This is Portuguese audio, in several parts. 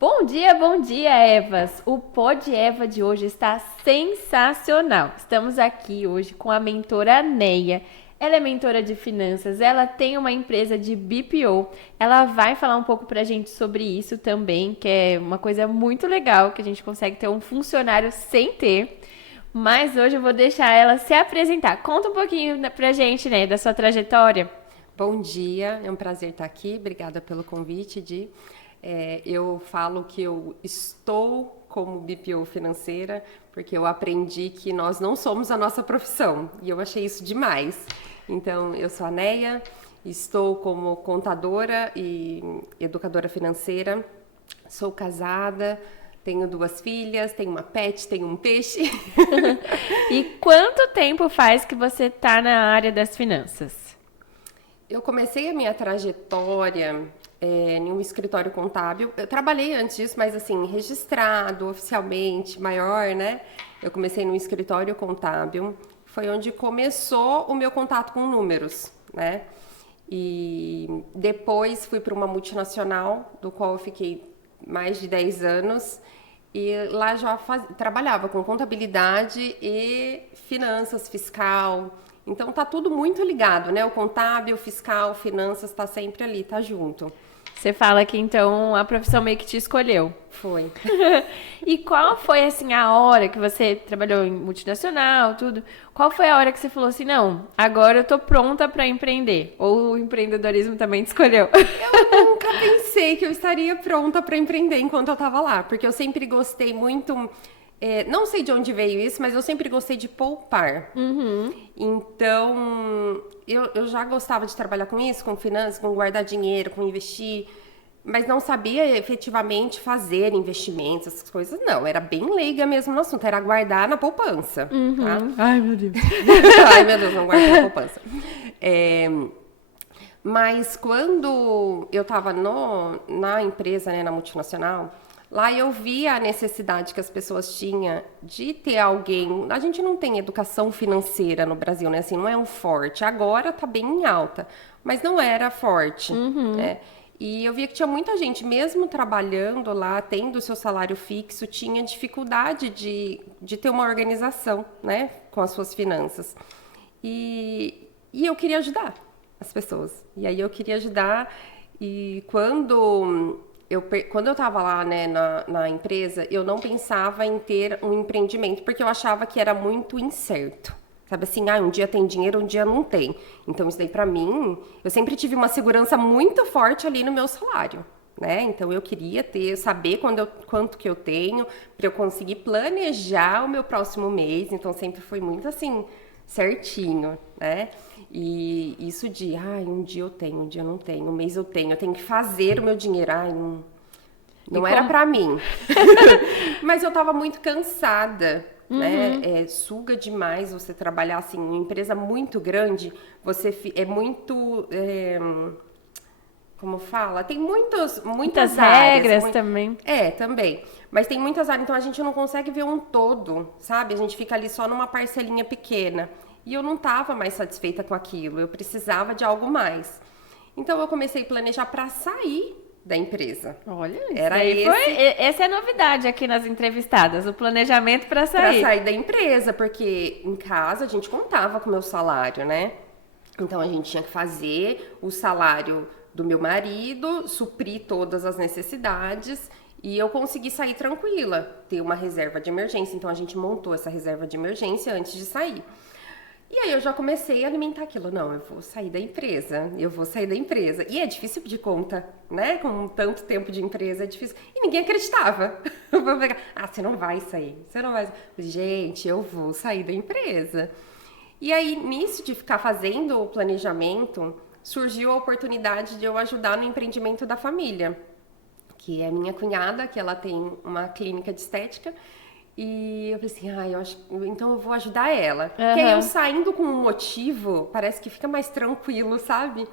Bom dia, Evas! O Pod Eva de hoje está sensacional. Estamos aqui hoje com a mentora Neia. Ela é mentora de finanças, ela tem uma empresa de BPO. Ela vai falar um pouco pra gente sobre isso também, que é uma coisa muito legal, que a gente consegue ter um funcionário sem ter. Mas hoje eu vou deixar ela se apresentar. Conta um pouquinho pra gente, né, da sua trajetória. Bom dia, é um prazer estar aqui. Obrigada pelo convite, Di. Eu falo que eu estou como BPO financeira, porque eu aprendi que nós não somos a nossa profissão, e eu achei isso demais. Então, eu sou a Neia, estou como contadora e educadora financeira, sou casada, tenho 2 filhas, tenho uma pet, tenho um peixe. E quanto tempo faz que você está na área das finanças? Eu comecei a minha trajetória em um escritório contábil. Eu trabalhei antes disso, mas assim, registrado oficialmente, maior, né? Eu comecei num escritório contábil. Foi onde começou o meu contato com números, né? E depois fui para uma multinacional, do qual eu fiquei mais de 10 anos. E lá já trabalhava com contabilidade e finanças, fiscal. Então tá tudo muito ligado, né? O contábil, fiscal, finanças tá sempre ali, tá junto. Você fala que então a profissão meio que te escolheu. Foi. E qual foi assim a hora que você trabalhou em multinacional, tudo? Qual foi a hora que você falou assim, não, agora eu tô pronta para empreender? Ou o empreendedorismo também te escolheu? Eu nunca pensei que eu estaria pronta para empreender enquanto eu tava lá, porque eu sempre gostei muito. Não sei de onde veio isso, mas eu sempre gostei de poupar. Então, eu já gostava de trabalhar com isso, com finanças, com guardar dinheiro, com investir, mas não sabia efetivamente fazer investimentos, essas coisas. Não, era bem leiga mesmo no assunto, era guardar na poupança. Tá? Ai, meu Deus. Ai, meu Deus, não guardar na poupança. Mas quando eu estava na empresa, né, na multinacional, lá eu vi a necessidade que as pessoas tinham de ter alguém. A gente não tem educação financeira no Brasil, né? Assim, não é um forte. Agora tá bem em alta, mas não era forte, né? E eu via que tinha muita gente, mesmo trabalhando lá, tendo o seu salário fixo, tinha dificuldade de ter uma organização, né, com as suas finanças. E eu queria ajudar as pessoas. E aí eu queria ajudar. E quando eu estava lá, né, na empresa, eu não pensava em ter um empreendimento, porque eu achava que era muito incerto. Sabe assim, um dia tem dinheiro, um dia não tem. Então, isso daí pra mim, eu sempre tive uma segurança muito forte ali no meu salário, né? Então, eu queria saber quanto que eu tenho, para eu conseguir planejar o meu próximo mês. Então, sempre foi muito assim, certinho, né? E isso um dia eu tenho, um dia eu não tenho, um mês eu tenho que fazer o meu dinheiro. Não era pra mim. Mas eu tava muito cansada, né? Suga demais você trabalhar assim, em uma empresa muito grande, você é muito... como fala? Tem muitas áreas. Regras também. Também. Mas tem muitas áreas, então a gente não consegue ver um todo, sabe? A gente fica ali só numa parcelinha pequena. E eu não estava mais satisfeita com aquilo, eu precisava de algo mais. Então eu comecei a planejar para sair da empresa. Olha, essa é a novidade aqui nas entrevistadas, o planejamento para sair. Para sair da empresa, porque em casa a gente contava com o meu salário, né? Então a gente tinha que fazer o salário do meu marido, suprir todas as necessidades e eu consegui sair tranquila, ter uma reserva de emergência. Então a gente montou essa reserva de emergência antes de sair. E aí eu já comecei a alimentar aquilo. Não, eu vou sair da empresa. E é difícil pedir conta, né? Com tanto tempo de empresa, é difícil. E ninguém acreditava. Você não vai sair. Você não vai sair. Gente, eu vou sair da empresa. E aí, nisso de ficar fazendo o planejamento, surgiu a oportunidade de eu ajudar no empreendimento da família. Que é minha cunhada, que ela tem uma clínica de estética. E eu falei assim, então eu vou ajudar ela. Porque aí eu saindo com um motivo, parece que fica mais tranquilo, sabe?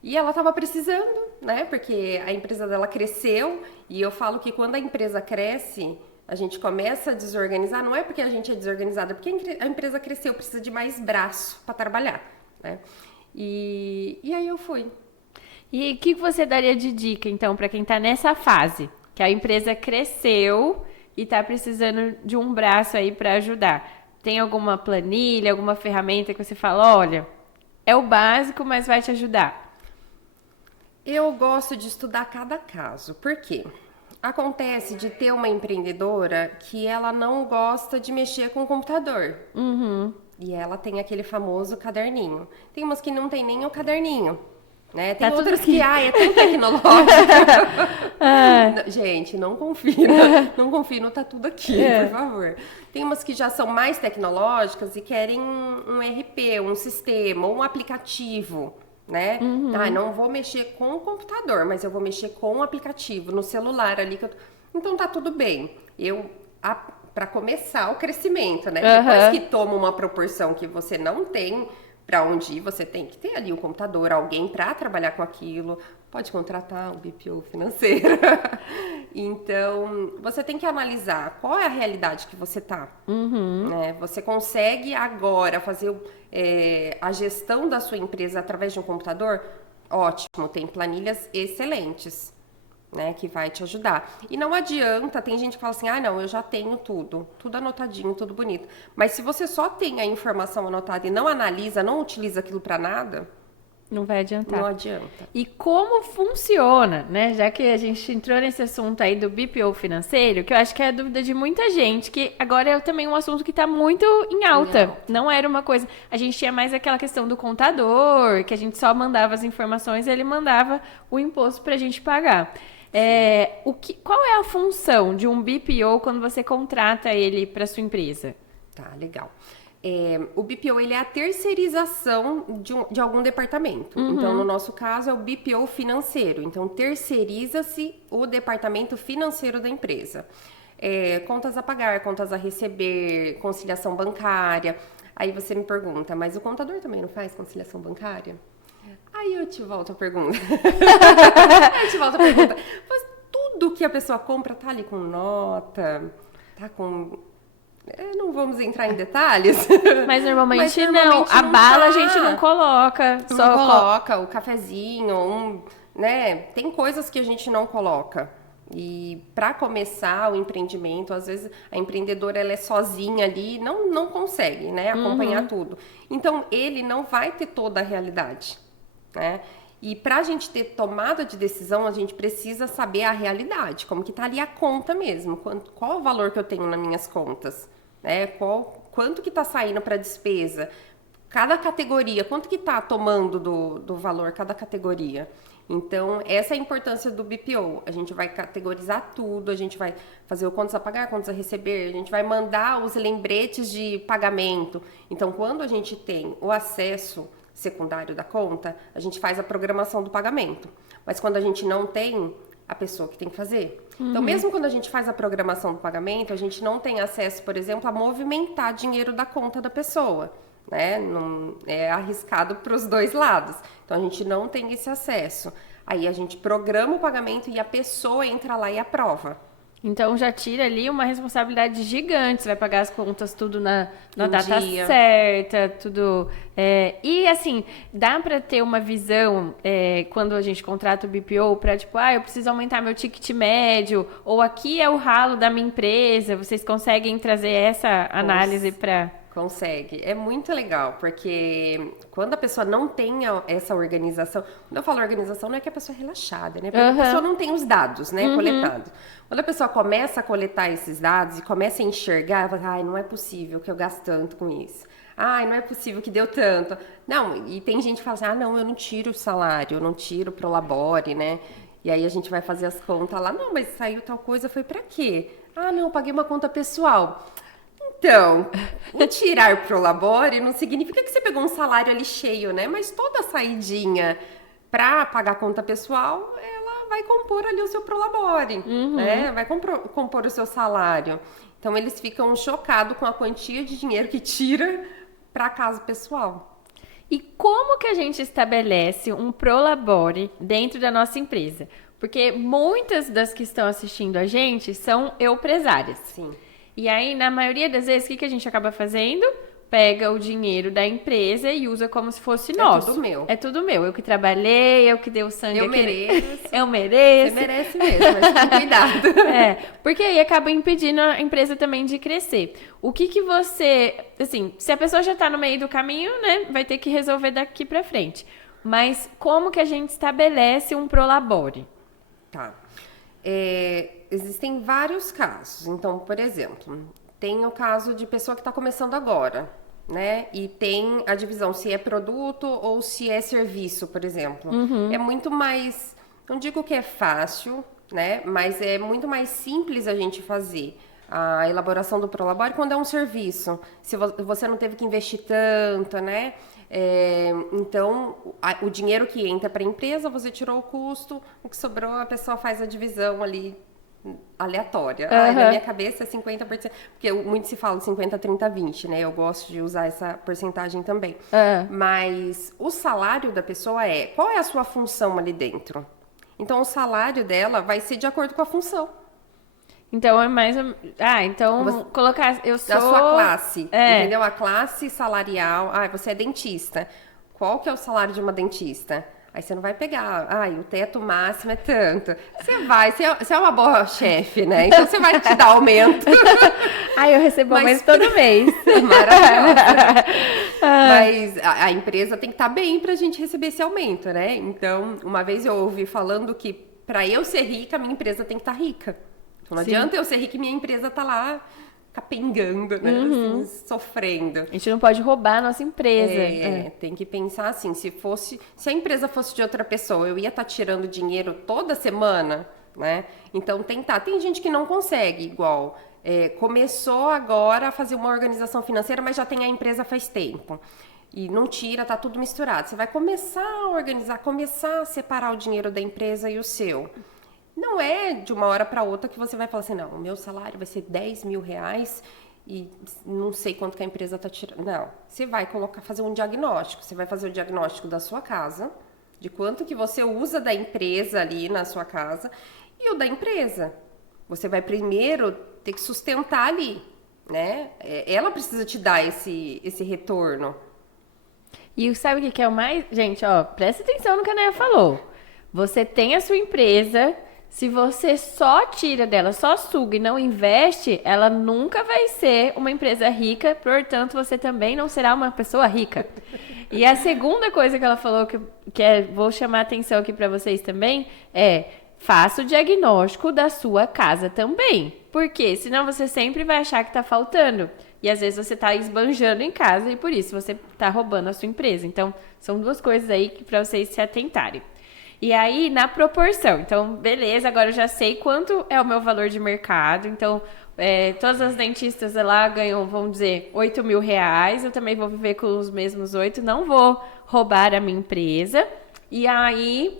E ela tava precisando, né? Porque a empresa dela cresceu. E eu falo que quando a empresa cresce, a gente começa a desorganizar. Não é porque a gente é desorganizada, é porque a empresa cresceu, precisa de mais braço para trabalhar, né? E aí eu fui. E o que você daria de dica, então, para quem está nessa fase? Que a empresa cresceu e está precisando de um braço aí para ajudar. Tem alguma planilha, alguma ferramenta que você fala, olha, é o básico, mas vai te ajudar? Eu gosto de estudar cada caso. Por quê? Acontece de ter uma empreendedora que ela não gosta de mexer com o computador. E ela tem aquele famoso caderninho. Tem umas que não tem nem o caderninho, né? Tem Tá tudo outras aqui. que, é tão tecnológico. Gente, não confie, não confie no tá tudo aqui, por favor. Tem umas que já são mais tecnológicas e querem um RP, um sistema, ou um aplicativo, né? Não vou mexer com o computador, mas eu vou mexer com o aplicativo, no celular ali. Então tá tudo bem. Para começar o crescimento, né? Depois que toma uma proporção que você não tem para onde ir, você tem que ter ali um computador, alguém para trabalhar com aquilo. Pode contratar um BPO financeiro. Então, você tem que analisar qual é a realidade que você tá. Né? Você consegue agora fazer a gestão da sua empresa através de um computador? Ótimo, tem planilhas excelentes, né, que vai te ajudar. E não adianta, tem gente que fala assim, não, eu já tenho tudo anotadinho, tudo bonito. Mas se você só tem a informação anotada e não analisa, não utiliza aquilo para nada, não vai adiantar. Não adianta. E como funciona, né? Já que a gente entrou nesse assunto aí do BPO financeiro, que eu acho que é a dúvida de muita gente, que agora é também um assunto que está muito em alta. Não era uma coisa... A gente tinha mais aquela questão do contador, que a gente só mandava as informações e ele mandava o imposto para a gente pagar. Qual é a função de um BPO quando você contrata ele para sua empresa? Tá, legal. O BPO ele é a terceirização de algum departamento. Então, no nosso caso, é o BPO financeiro. Então, terceiriza-se o departamento financeiro da empresa. Contas a pagar, contas a receber, conciliação bancária. Aí você me pergunta, mas o contador também não faz conciliação bancária? Aí eu te volto a pergunta. Mas tudo que a pessoa compra tá ali com nota, tá com... não vamos entrar em detalhes. Mas normalmente não. A bala a gente não coloca. Não coloca o cafezinho, né? Tem coisas que a gente não coloca. E para começar o empreendimento, às vezes a empreendedora ela é sozinha ali, não consegue, né, acompanhar tudo. Então ele não vai ter toda a realidade, né? E para a gente ter tomada de decisão, a gente precisa saber a realidade, como que tá ali a conta mesmo, qual o valor que eu tenho nas minhas contas, né? Quanto que tá saindo para despesa, cada categoria, quanto que tá tomando do valor cada categoria. Então, essa é a importância do BPO. A gente vai categorizar tudo, a gente vai fazer o contas a pagar, contas a receber, a gente vai mandar os lembretes de pagamento. Então, quando a gente tem o acesso secundário da conta, a gente faz a programação do pagamento. Mas quando a gente não tem, a pessoa que tem que fazer. Então, mesmo quando a gente faz a programação do pagamento, a gente não tem acesso, por exemplo, a movimentar dinheiro da conta da pessoa, né? Não, é arriscado para os dois lados. Então, a gente não tem esse acesso. Aí, a gente programa o pagamento e a pessoa entra lá e aprova. Então, já tira ali uma responsabilidade gigante. Você vai pagar as contas tudo na data dia certa, tudo... E, assim, dá para ter uma visão, quando a gente contrata o BPO, para, tipo, eu preciso aumentar meu ticket médio, ou aqui é o ralo da minha empresa. Vocês conseguem trazer essa análise para... Consegue. É muito legal, porque quando a pessoa não tem essa organização... Quando eu falo organização, não é que a pessoa é relaxada, né? Porque a pessoa não tem os dados, né, coletados. Quando a pessoa começa a coletar esses dados e começa a enxergar, ela fala, não é possível que eu gaste tanto com isso. Não é possível que deu tanto. Não, e tem gente que fala assim, não, eu não tiro o salário, eu não tiro pro Labore, né? E aí a gente vai fazer as contas lá, não, mas saiu tal coisa, foi pra quê? Não, eu paguei uma conta pessoal. Então, o tirar pro Labore não significa que você pegou um salário ali cheio, né? Mas toda saidinha para pagar a conta pessoal, ela vai compor ali o seu Prolabore, né? Vai compor o seu salário. Então, eles ficam chocados com a quantia de dinheiro que tira para casa pessoal. E como que a gente estabelece um Prolabore dentro da nossa empresa? Porque muitas das que estão assistindo a gente são empresárias. Sim. E aí, na maioria das vezes, o que a gente acaba fazendo? pega o dinheiro da empresa e usa como se fosse nosso. É tudo meu. É tudo meu. Eu que trabalhei, eu que dei o sangue. Eu mereço. Eu mereço. Você merece mesmo, mas com cuidado. Porque aí acaba impedindo a empresa também de crescer. O que você... Assim, se a pessoa já tá no meio do caminho, né? Vai ter que resolver daqui pra frente. Mas como que a gente estabelece um prolabore? Tá. Existem vários casos. Então, por exemplo, tem o caso de pessoa que está começando agora, né? E tem a divisão se é produto ou se é serviço, por exemplo. É muito mais, não digo que é fácil, né? Mas é muito mais simples a gente fazer a elaboração do prolabore quando é um serviço. Se você não teve que investir tanto, né? Então, o dinheiro que entra para a empresa, você tirou o custo, o que sobrou, a pessoa faz a divisão ali aleatória. Na minha cabeça é 50%, porque muito se fala de 50, 30, 20, né? Eu gosto de usar essa porcentagem também. Mas o salário da pessoa qual é a sua função ali dentro? Então, o salário dela vai ser de acordo com a função. Então é mais... então colocar... Eu sou... Da sua classe, entendeu? A classe salarial... você é dentista. Qual que é o salário de uma dentista? Aí você não vai pegar... o teto máximo é tanto. Você é uma boa chefe, né? Então você vai te dar aumento. Eu recebo aumento todo mês. Maravilhoso. Mas a empresa tem que estar bem pra gente receber esse aumento, né? Então, uma vez eu ouvi falando que pra eu ser rica, a minha empresa tem que estar rica. Não adianta eu ser rica e minha empresa tá lá capengando, né? Assim, sofrendo. A gente não pode roubar a nossa empresa. Tem que pensar assim, se a empresa fosse de outra pessoa, eu ia estar tirando dinheiro toda semana, né? Então tem gente que não consegue, igual, começou agora a fazer uma organização financeira, mas já tem a empresa faz tempo. E não tira, tá tudo misturado. Você vai começar a organizar, começar a separar o dinheiro da empresa e o seu. Não é de uma hora para outra que você vai falar assim, não, o meu salário vai ser 10 mil reais e não sei quanto que a empresa está tirando. Não, você vai fazer um diagnóstico. Você vai fazer o diagnóstico da sua casa, de quanto que você usa da empresa ali na sua casa e o da empresa. Você vai primeiro ter que sustentar ali, né? Ela precisa te dar esse retorno. E sabe o que é o mais... Gente, presta atenção no que a Neia falou. Você tem a sua empresa... Se você só tira dela, só suga e não investe, ela nunca vai ser uma empresa rica, portanto, você também não será uma pessoa rica. E a segunda coisa que ela falou, vou chamar a atenção aqui para vocês também, faça o diagnóstico da sua casa também. Porque senão você sempre vai achar que tá faltando. E às vezes você tá esbanjando em casa e por isso você tá roubando a sua empresa. Então, são duas coisas aí para vocês se atentarem. E aí, na proporção. Então, beleza, agora eu já sei quanto é o meu valor de mercado. Então, todas as dentistas lá ganham, vamos dizer, 8 mil reais. Eu também vou viver com os mesmos 8. Não vou roubar a minha empresa. E aí,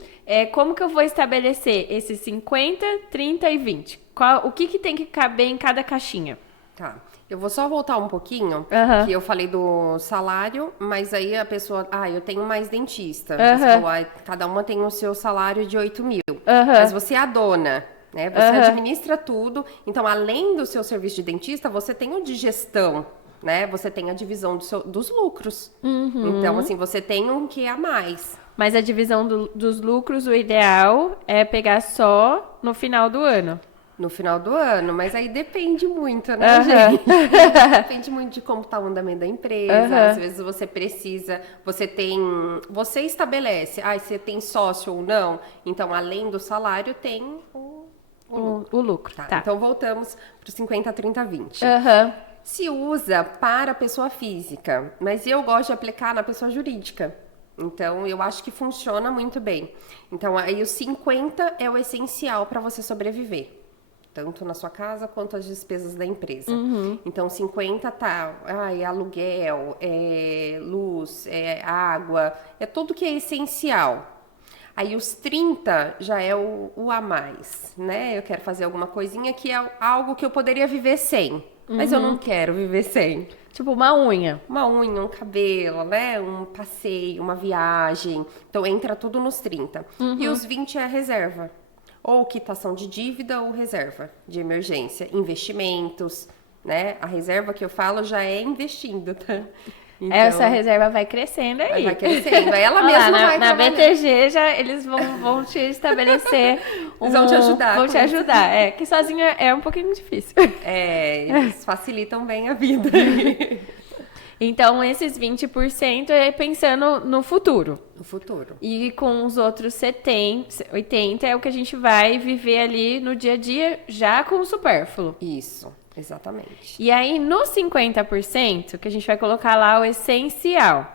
como que eu vou estabelecer esses 50, 30 e 20? O que tem que caber em cada caixinha? Tá. Eu vou só voltar um pouquinho, que eu falei do salário, mas aí a pessoa... eu tenho mais dentista. Cada uma tem o seu salário de 8 mil. Mas você é a dona, né? Você administra tudo. Então, além do seu serviço de dentista, você tem o de gestão, né? Você tem a divisão dos lucros. Então, assim, você tem um que é a mais. Mas a divisão dos lucros, o ideal é pegar só no final do ano. No final do ano, mas aí depende muito, né, gente? Depende muito de como tá o andamento da empresa. Às vezes você precisa, você estabelece, você tem sócio ou não. Então, além do salário, tem o lucro. Tá. Então, voltamos para 50, 30, 20. Se usa para a pessoa física, mas eu gosto de aplicar na pessoa jurídica. Então, eu acho que funciona muito bem. Então, aí os 50 é o essencial para você sobreviver. Tanto na sua casa quanto as despesas da empresa. Então, 50 é aluguel, é luz, é água, é tudo que é essencial. Aí os 30 já é o a mais, né? Eu quero fazer alguma coisinha que é algo que eu poderia viver sem, mas eu não quero viver sem. Tipo uma unha. Uma unha, um cabelo, né? Um passeio, uma viagem. Então, entra tudo nos 30. E os 20 é a reserva. Ou quitação de dívida ou reserva de emergência, investimentos, né? A reserva que eu falo já é investindo, tá? Então, essa reserva vai crescendo aí. vai crescendo. Aí ela Olha mesma lá, vai na trabalhando. BTG já eles vão te estabelecer Eles vão te ajudar vão com te isso. ajudar. É, que sozinha é um pouquinho difícil. Eles facilitam bem a vida. Então, esses 20% é pensando no futuro. No futuro. E com os outros 80% é o que a gente vai viver ali no dia a dia, já com o supérfluo. Isso, exatamente. E aí, no 50%, que a gente vai colocar lá o essencial,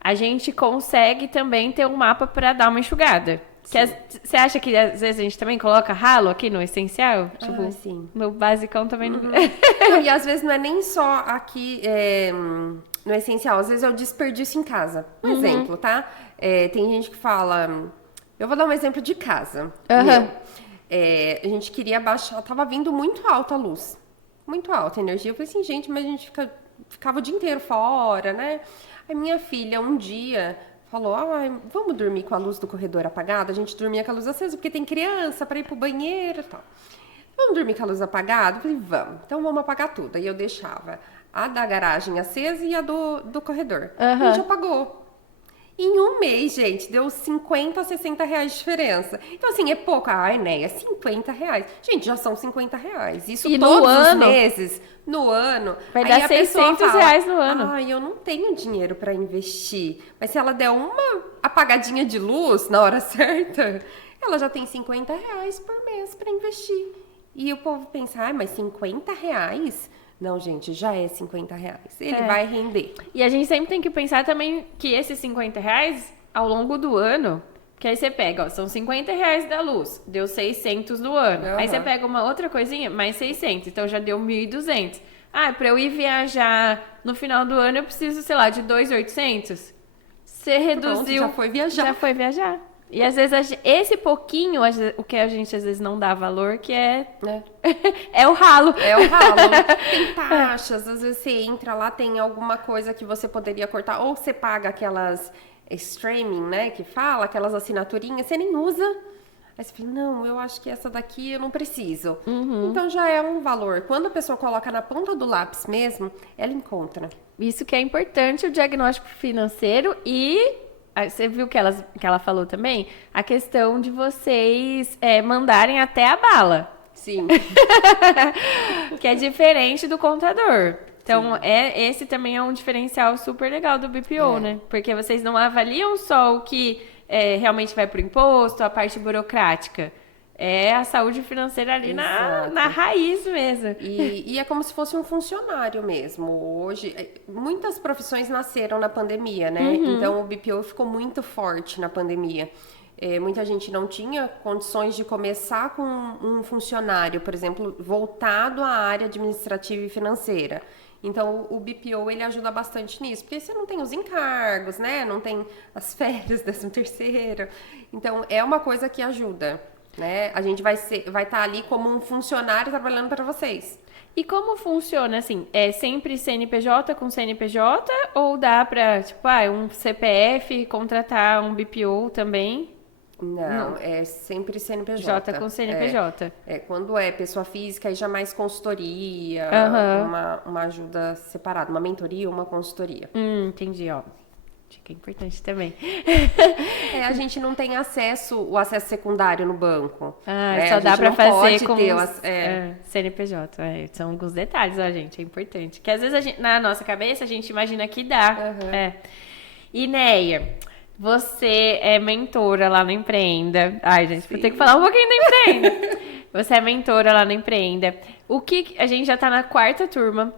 a gente consegue também ter um mapa para dar uma enxugada. Você acha que às vezes a gente também coloca ralo aqui no essencial? Tipo, sim. no basicão também não. Não, e às vezes não é nem só aqui no essencial, às vezes é o desperdício em casa. Um exemplo, tá? Tem gente que fala. Eu vou dar um exemplo de casa. Meu. A gente queria baixar, tava vindo muito alta a luz. Muito alta a energia. Eu falei assim, gente, mas a gente ficava o dia inteiro fora, né? Aí minha filha, um dia, falou, vamos dormir com a luz do corredor apagada? A gente dormia com a luz acesa, porque tem criança para ir pro banheiro e tal. Vamos dormir com a luz apagada? Eu falei, vamos. Então vamos apagar tudo. Aí eu deixava a da garagem acesa e a do corredor. A gente apagou. Em um mês, gente, deu 50 a 60 reais de diferença. Então, assim, é pouco. Ai, né? É 50 reais. Gente, já são 50 reais. Isso E todos no os ano? meses. No ano. Vai Aí dar a pessoa 600 fala, reais no ano. Ai, eu não tenho dinheiro pra investir. Mas se ela der uma apagadinha de luz na hora certa, ela já tem 50 reais por mês pra investir. E o povo pensa, mas 50 reais? Não, gente, já é 50 reais. Ele vai render. E a gente sempre tem que pensar também que esses 50 reais, ao longo do ano, que aí você pega, ó, são 50 reais da luz, deu 600 no ano. Aí você pega uma outra coisinha, mais 600, então já deu 1.200. Pra eu ir viajar no final do ano, eu preciso, sei lá, de 2.800. Você reduziu. Já foi viajar. Já foi viajar. E às vezes esse pouquinho, o que a gente às vezes não dá valor, que é é o ralo. É o ralo. Tem taxas, às vezes você entra lá, tem alguma coisa que você poderia cortar, ou você paga aquelas streaming, né, que fala, aquelas assinaturinhas, você nem usa. Aí você fala, não, eu acho que essa daqui eu não preciso. Então já é um valor. Quando a pessoa coloca na ponta do lápis mesmo, ela encontra. Isso que é importante, o diagnóstico financeiro e... Você viu que ela falou também? A questão de vocês mandarem até a bala. Sim. Que é diferente do contador. Então, esse também é um diferencial super legal do BPO, né? Porque vocês não avaliam só o que realmente vai pro imposto, a parte burocrática. É a saúde financeira ali na raiz mesmo. E é como se fosse um funcionário mesmo. Hoje, muitas profissões nasceram na pandemia, né? Então, o BPO ficou muito forte na pandemia. Muita gente não tinha condições de começar com um funcionário, por exemplo, voltado à área administrativa e financeira. Então, o BPO, ele ajuda bastante nisso, porque você não tem os encargos, né? Não tem as férias, 13º. Então, é uma coisa que ajuda. Né? A gente vai estar ali como um funcionário trabalhando para vocês. E como funciona, assim? É sempre CNPJ com CNPJ? Ou dá para, tipo, um CPF contratar um BPO também? Não, é sempre CNPJ. J com CNPJ. Quando é pessoa física, aí já mais consultoria, uma ajuda separada, uma mentoria ou uma consultoria. Entendi, ó. Dica importante também. A gente não tem o acesso secundário no banco. Só dá pra fazer com CNPJ. São alguns detalhes, ó, gente, é importante. Que às vezes na nossa cabeça a gente imagina que dá. E Neia, você é mentora lá no Empreenda. Ai, gente, vou ter que falar um pouquinho do Empreenda. Você é mentora lá no Empreenda. A gente já tá na 4ª turma.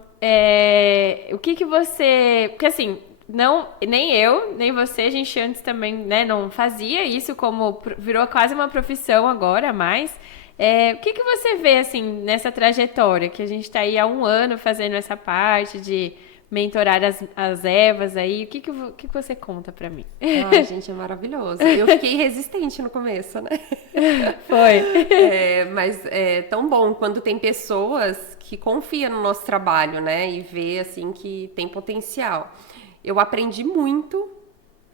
O que você... Porque assim... Não, nem eu, nem você, a gente antes também, né, não fazia isso virou quase uma profissão agora, mas o que você vê, assim, nessa trajetória, que a gente tá aí há 1 ano fazendo essa parte de mentorar as Evas aí, o que você conta pra mim? Gente, é maravilhoso. Eu fiquei resistente no começo, né? Foi. Mas é tão bom quando tem pessoas que confiam no nosso trabalho, né, e vê, assim, que tem potencial. Eu aprendi muito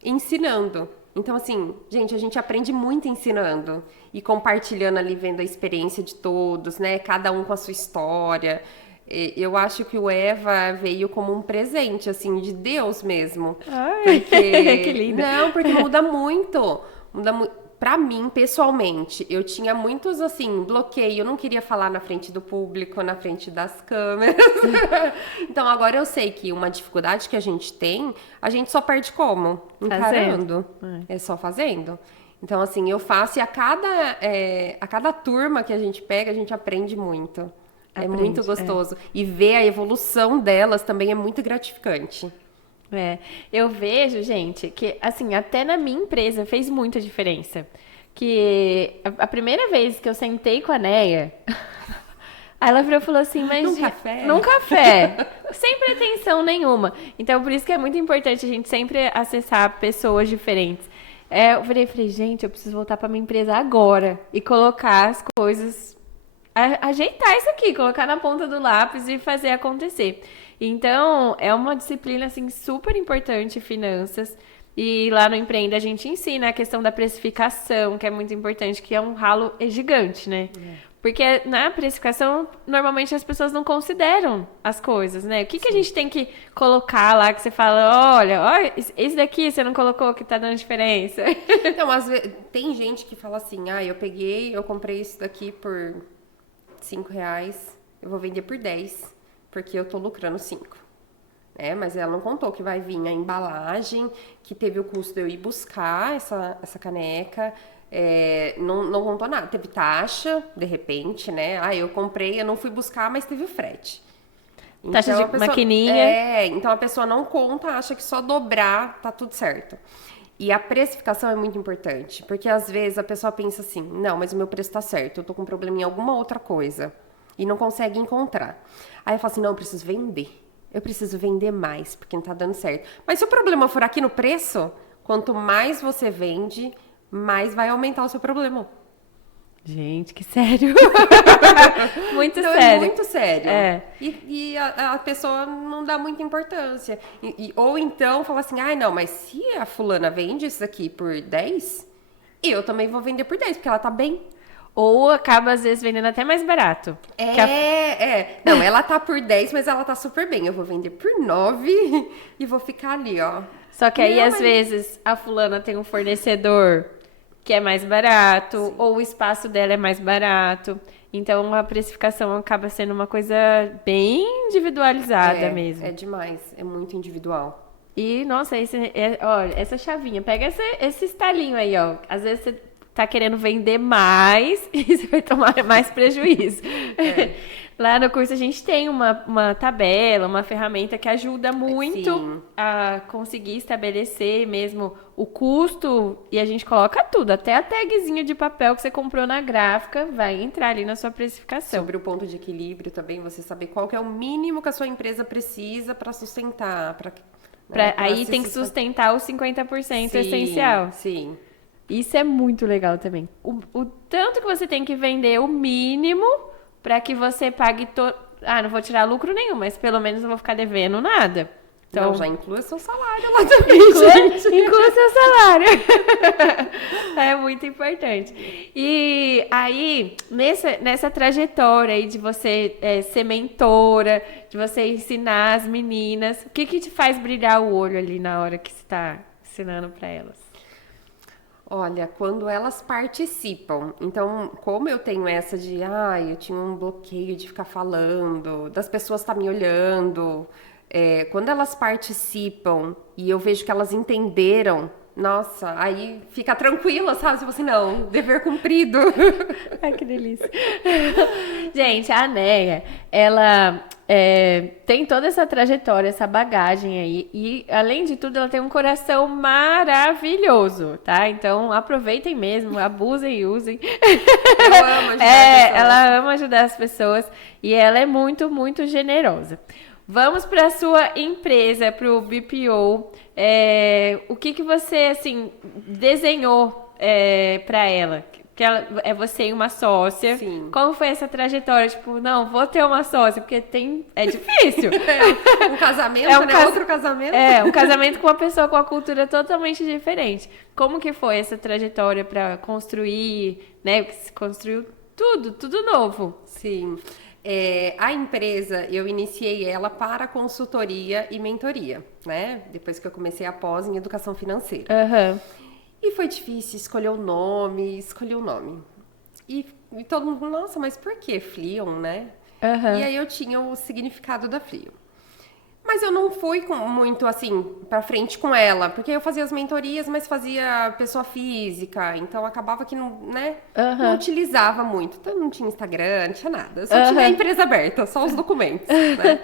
ensinando. Então, assim, gente, a gente aprende muito ensinando e compartilhando ali, vendo a experiência de todos, né? Cada um com a sua história. Eu acho que o Eva veio como um presente, assim, de Deus mesmo. Ai, Porque... que linda. Não, porque muda muito. Pra mim, pessoalmente, eu tinha muitos, assim, bloqueio. Eu não queria falar na frente do público, na frente das câmeras. Então, agora eu sei que uma dificuldade que a gente tem, a gente só perde como? Encarando. É só fazendo. Então, assim, eu faço e a cada turma que a gente pega, a gente aprende muito. É muito gostoso. E ver a evolução delas também é muito gratificante. Eu vejo, gente, que assim, até na minha empresa fez muita diferença. Que a primeira vez que eu sentei com a Neia, aí ela virou e falou assim, mas Num café? Num café, sem pretensão nenhuma. Então, por isso que é muito importante a gente sempre acessar pessoas diferentes. Eu virei e falei, gente, eu preciso voltar para minha empresa agora e colocar as coisas, ajeitar isso aqui, colocar na ponta do lápis e fazer acontecer. Então, é uma disciplina, assim, super importante, finanças. E lá no Empreenda a gente ensina a questão da precificação, que é muito importante, que é um ralo gigante, né? Porque na precificação, normalmente as pessoas não consideram as coisas, né? O que a gente tem que colocar lá que você fala, olha, esse daqui você não colocou que tá dando diferença? Então, às vezes, tem gente que fala assim, eu comprei isso daqui por R$5, eu vou vender por 10, porque eu tô lucrando 5. Mas ela não contou que vai vir a embalagem, que teve o custo de eu ir buscar essa caneca, não contou nada. Teve taxa, de repente, né? Eu comprei, eu não fui buscar, mas teve o frete. Taxa Então, de maquininha. Então a pessoa não conta, acha que só dobrar tá tudo certo. E a precificação é muito importante, porque às vezes a pessoa pensa assim, não, mas o meu preço tá certo, eu tô com um problema em alguma outra coisa, e não consegue encontrar. Aí eu falo assim, não, eu preciso vender. Eu preciso vender mais, porque não tá dando certo. Mas se o problema for aqui no preço, quanto mais você vende, mais vai aumentar o seu problema. Gente, que sério. Muito então, sério. É muito sério. É. E a pessoa não dá muita importância. Ou então fala assim, não, mas se a fulana vende isso aqui por 10, eu também vou vender por 10, porque ela tá bem. Ou acaba, às vezes, vendendo até mais barato. Não, ela tá por 10, mas ela tá super bem. Eu vou vender por 9 e vou ficar ali, ó. Só que aí, às vezes, a fulana tem um fornecedor que é mais barato, sim, ou o espaço dela é mais barato. Então, a precificação acaba sendo uma coisa bem individualizada mesmo. É demais, é muito individual. E, nossa, olha, essa chavinha, pega esse estalinho aí, ó. Às vezes você tá querendo vender mais e você vai tomar mais prejuízo. Lá no curso a gente tem uma tabela, uma ferramenta que ajuda muito a conseguir estabelecer mesmo o custo, e a gente coloca tudo, até a tagzinha de papel que você comprou na gráfica vai entrar ali na sua precificação. Sobre o ponto de equilíbrio também, você saber qual que é o mínimo que a sua empresa precisa para sustentar. Aí tem que sustentar os 50% essencial. Sim. Isso é muito legal também. O tanto que você tem que vender o mínimo para que você pague não vou tirar lucro nenhum, mas pelo menos não vou ficar devendo nada. Então, já inclua seu salário lá também, gente. Inclua seu salário. É muito importante. E aí, nessa trajetória aí de você ser mentora, de você ensinar as meninas, o que te faz brilhar o olho ali na hora que você está ensinando para elas? Olha, quando elas participam, então, como eu tenho essa de, eu tinha um bloqueio de ficar falando, das pessoas estar me olhando, quando elas participam e eu vejo que elas entenderam, nossa, aí fica tranquila, sabe? Tipo assim, não, dever cumprido. Ai, que delícia. Gente, a Neia, ela tem toda essa trajetória, essa bagagem aí. E, além de tudo, ela tem um coração maravilhoso, tá? Então, aproveitem mesmo, abusem e usem. Eu amo ajudar as pessoas. Ela ama ajudar as pessoas e ela é muito, muito generosa. Vamos para a sua empresa, para o BPO. O que você, assim, desenhou para ela? Que é você e uma sócia. Sim. Como foi essa trajetória? Tipo, não, vou ter uma sócia, porque é difícil. Um casamento, outro casamento. Um casamento com uma pessoa com uma cultura totalmente diferente. Como que foi essa trajetória para construir, né? Construiu tudo novo. Sim. A empresa, eu iniciei ela para consultoria e mentoria, né? Depois que eu comecei a pós em educação financeira. Aham. E foi difícil escolher o nome, escolhi o nome. E todo mundo, nossa, mas por que Flion, né? Aham. E aí eu tinha o significado da Flion. Mas eu não fui muito assim pra frente com ela, porque eu fazia as mentorias, mas fazia pessoa física, então acabava que não, né, não utilizava muito. Então não tinha Instagram, não tinha nada. Eu só tinha a empresa aberta, só os documentos, né?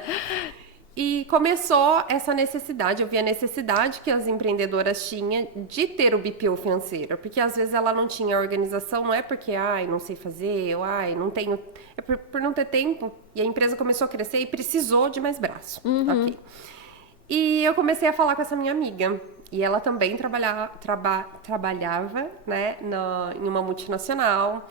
E começou essa necessidade, eu vi a necessidade que as empreendedoras tinham de ter o BPO financeiro, porque às vezes ela não tinha organização, não é porque, ai, não sei fazer, ou ai, não tenho, é por não ter tempo, e a empresa começou a crescer e precisou de mais braço. Ok. E eu comecei a falar com essa minha amiga, e ela também trabalhava, né, em uma multinacional,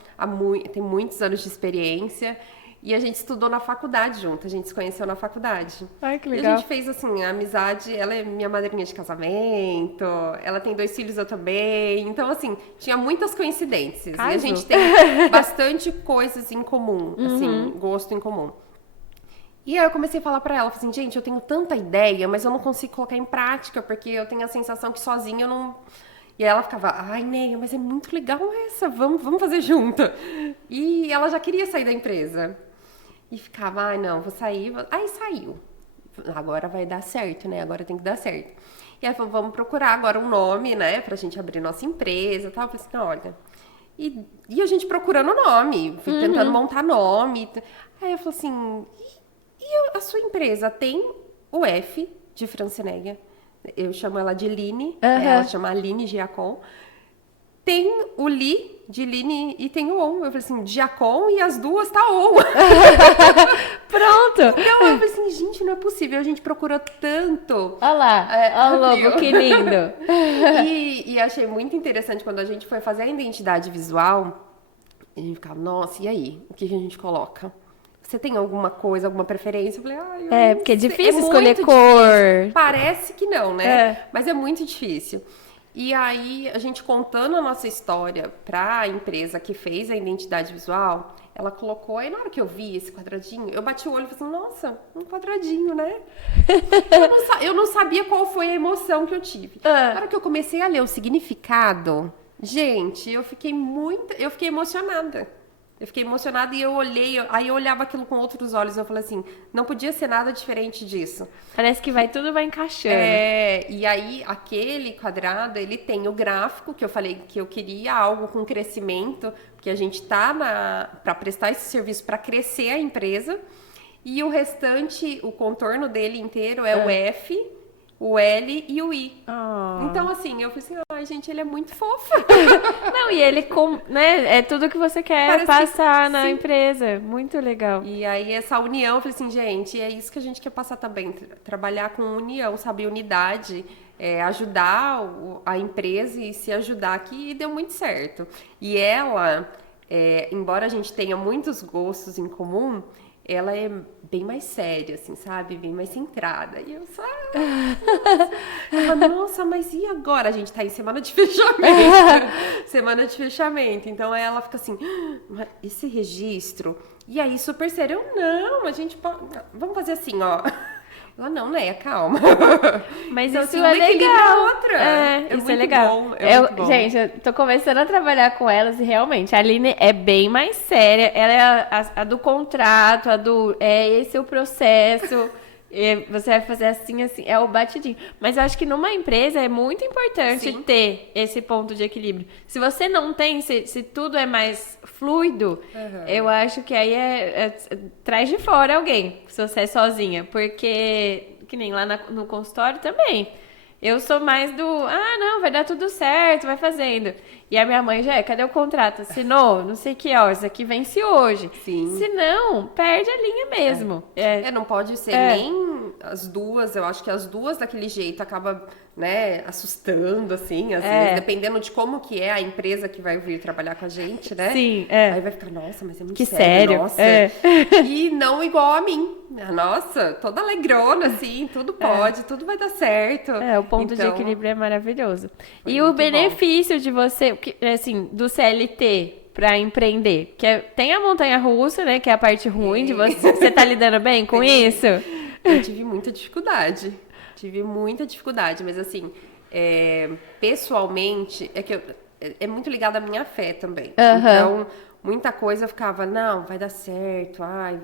tem muitos anos de experiência. E a gente estudou na faculdade junto, a gente se conheceu na faculdade. Ai, que E legal. a gente fez, assim, a amizade, ela é minha madrinha de casamento, ela tem 2 filhos, eu também. Então, assim, tinha muitas coincidências. Caso. E a gente tem bastante coisas em comum, assim, gosto em comum. E aí eu comecei a falar pra ela, falei assim, gente, eu tenho tanta ideia, mas eu não consigo colocar em prática, porque eu tenho a sensação que sozinha eu não... E ela ficava, ai, Neia, mas é muito legal essa, vamos fazer junto. E ela já queria sair da empresa. E ficava, ai, não, vou sair. Aí saiu. Agora vai dar certo, né? Agora tem que dar certo. E aí falou, vamos procurar agora um nome, né? Pra gente abrir nossa empresa e tal. Eu falei assim, olha... E a gente procurando nome, fui tentando montar nome. Aí eu falei assim, a sua empresa tem o F de Franceneia? Eu chamo ela de Line, ela chama Aline Giacom. Tem o Li de Line e tem o On. Eu falei assim, Giacom e as duas tá On. Pronto! Então eu falei assim, gente, não é possível, a gente procurou tanto. Olha lá, olha o logo, que lindo. E achei muito interessante quando a gente foi fazer a identidade visual, a gente ficava, nossa, e aí? O que a gente coloca? Você tem alguma coisa, alguma preferência? Eu falei, eu não Porque é sei. difícil É escolher muito cor. difícil. Parece que não, né? É. Mas é muito difícil. E aí, a gente contando a nossa história para a empresa que fez a identidade visual, ela colocou, aí na hora que eu vi esse quadradinho, eu bati o olho e falei assim, nossa, um quadradinho, né? Eu não sabia qual foi a emoção que eu tive. Na hora que eu comecei a ler o significado, gente, eu fiquei emocionada. Eu fiquei emocionada e eu olhei, aí eu olhava aquilo com outros olhos, eu falei assim, não podia ser nada diferente disso. Parece que tudo vai encaixando. E aí aquele quadrado, ele tem o gráfico, que eu falei que eu queria algo com crescimento, porque a gente tá para prestar esse serviço para crescer a empresa, e o restante, o contorno dele inteiro é o F, o L e o I. Então, assim, eu falei assim, ai, gente, ele é muito fofo. Não, e ele, né, é tudo que você quer passar na empresa. Muito legal. E aí, essa união, eu falei assim, gente, é isso que a gente quer passar também. Trabalhar com união, sabe? Unidade, ajudar a empresa e se ajudar aqui, e deu muito certo. E ela, embora a gente tenha muitos gostos em comum, ela é bem mais séria, assim, sabe? Bem mais centrada. E eu só... nossa, mas e agora? A gente tá em semana de fechamento. Semana de fechamento. Então, ela fica assim, mas esse registro... E aí, super sério, não, a gente pode... Vamos fazer assim, ó... Ela, não, né? Calma. Mas então, isso assim, é uma equilibra legal. a outra. Isso é legal. Bom, muito bom. Gente, eu tô começando a trabalhar com elas e realmente a Aline é bem mais séria. Ela é a do contrato, esse é o processo. Você vai fazer assim, assim, é o batidinho. Mas eu acho que numa empresa é muito importante ter esse ponto de equilíbrio. Se você não tem, se tudo é mais fluido, eu acho que aí traz de fora alguém, se você é sozinha. Porque, que nem lá no consultório também. Eu sou mais não, vai dar tudo certo, vai fazendo. E a minha mãe cadê o contrato? Assinou? Não sei o que, isso aqui vence hoje. Sim. Se não, perde a linha mesmo. Não pode ser nem as duas, eu acho que as duas daquele jeito acaba, né, assustando, assim, às vezes, dependendo de como que é a empresa que vai vir trabalhar com a gente, né? Sim, Aí vai ficar, nossa, mas é muito que sério, sério. nossa. E não igual a mim. Nossa, toda alegrona, assim, tudo pode, tudo vai dar certo. O ponto de equilíbrio é maravilhoso. E o muito benefício de você, assim, do CLT, pra empreender? Tem a montanha-russa, né? Que é a parte ruim de você. Você tá lidando bem com isso? Eu tive muita dificuldade. Mas assim, pessoalmente, é muito ligado à minha fé também. Então, muita coisa eu ficava, não, vai dar certo, ai,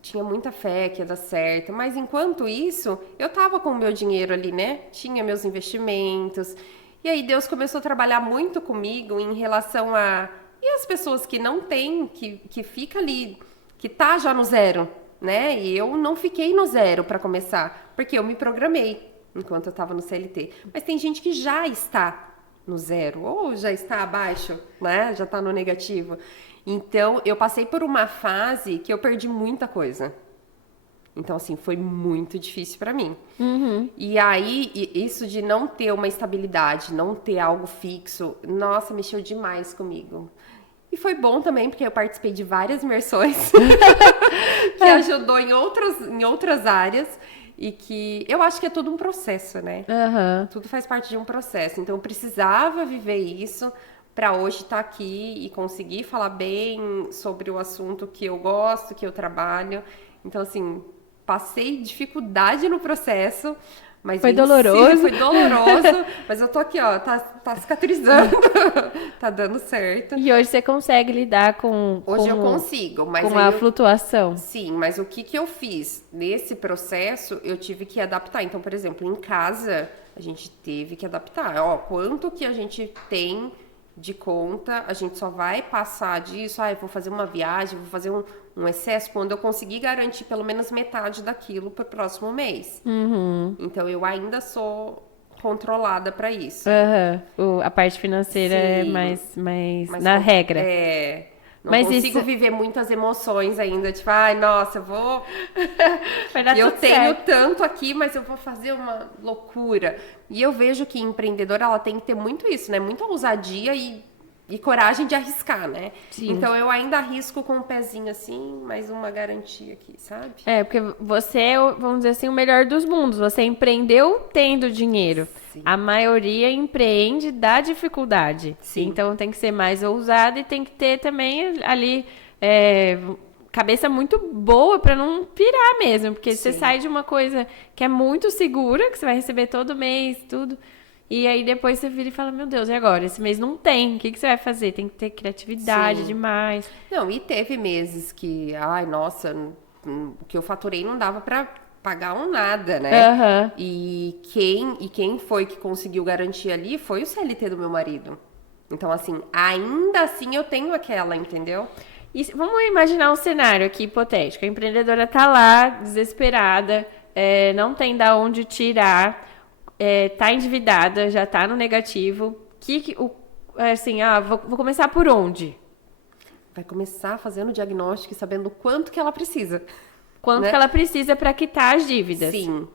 tinha muita fé que ia dar certo. Mas enquanto isso, eu tava com o meu dinheiro ali, né? Tinha meus investimentos. E aí Deus começou a trabalhar muito comigo em relação a... E as pessoas que não têm, que fica ali, que tá já no zero, né? E eu não fiquei no zero para começar, porque eu me programei enquanto eu estava no CLT. Mas tem gente que já está no zero, ou já está abaixo, né? Já está no negativo. Então, eu passei por uma fase que eu perdi muita coisa. Então, assim, foi muito difícil para mim. E aí, isso de não ter uma estabilidade, não ter algo fixo, nossa, mexeu demais comigo. E foi bom também, porque eu participei de várias imersões que ajudou em outras áreas e que eu acho que é todo um processo, né? Tudo faz parte de um processo. Então, eu precisava viver isso para hoje estar aqui e conseguir falar bem sobre o assunto que eu gosto, que eu trabalho. Então, assim, passei dificuldade no processo, mas foi doloroso. Foi doloroso, mas eu tô aqui, ó, tá cicatrizando, tá dando certo. E hoje você consegue lidar com Hoje eu consigo, mas com a flutuação. Sim, mas o que eu fiz nesse processo, eu tive que adaptar. Então, por exemplo, em casa, a gente teve que adaptar. Ó, quanto que a gente tem de conta, a gente só vai passar disso, eu vou fazer uma viagem, vou fazer um excesso, quando eu conseguir garantir pelo menos metade daquilo pro próximo mês. Então, eu ainda sou controlada para isso. A parte financeira é mais na regra. Não consigo viver muitas emoções ainda, tipo, ai, nossa, eu vou... eu tenho tanto aqui, mas eu vou fazer uma loucura. E eu vejo que empreendedora, ela tem que ter muito isso, né? Muita ousadia e coragem de arriscar, né? Sim. Então, eu ainda arrisco com um pezinho assim, mais uma garantia aqui, sabe? Porque você é, vamos dizer assim, o melhor dos mundos. Você empreendeu tendo dinheiro. Sim. A maioria empreende da dificuldade. Sim. Então, tem que ser mais ousado e tem que ter também ali cabeça muito boa para não pirar mesmo. Porque você sai de uma coisa que é muito segura, que você vai receber todo mês, tudo... E aí depois você vira e fala, meu Deus, e agora? Esse mês não tem. O que você vai fazer? Tem que ter criatividade demais. Não, e teve meses que, ai, nossa, o que eu faturei não dava pra pagar um nada, né? E quem foi que conseguiu garantir ali foi o CLT do meu marido. Então, assim, ainda assim eu tenho aquela, entendeu? E vamos imaginar um cenário aqui hipotético. A empreendedora tá lá, desesperada, não tem da onde tirar... tá endividada, já tá no negativo. Vou começar por onde? Vai começar fazendo o diagnóstico e sabendo quanto que ela precisa. Quanto que ela precisa para quitar as dívidas. Sim.